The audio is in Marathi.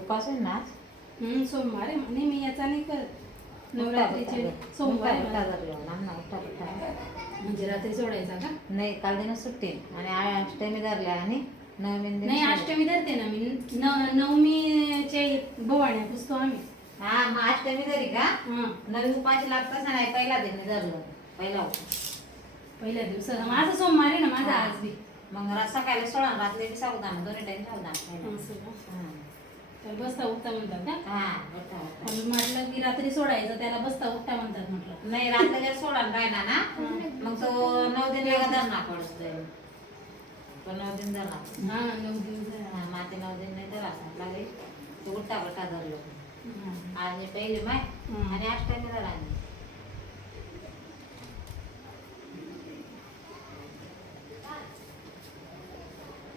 उपास आहे ना आज? सोमवार आहे म्हणे मी याचा नाही करत नवरात्रीचे सोमवार आहे माझा. म्हणजे रात्री सोडायचा का? नाही काल दिवस सुट्टी आणि अष्टमी धरल्या आणि नवमी नाही अष्टमी धरते ना मी नवमीचे भवाण्या पुजतो आम्ही. हा मग अष्टमी धरी का? हा नवीन उपास लागताच नाही पहिला दिन धरलं पहिला उपास. पहिल्या दिवसाला माझा सोमवार आहे ना माझा आज बी. मग सकाळी सोळा रात्री बी साबुदाणा दोन्ही टाइम साबुदाणा असं का? तर बसता उठता म्हणतात का? हा बरं बरं. आम्ही म्हटलं की रात्री सोडायचं त्याला बसता उठता म्हणतात म्हटलं. नाही रात्री जर सोडा राहिला ना मग तो 9 दिन वेगळा धरणा पडतो तो 9 दिन धरणा. हा 9 दिवस माते 9 दिन नाही धरा लागेल तो उठता बटा धरलो हा. आज पहिले माय आणि अष्टमी धरा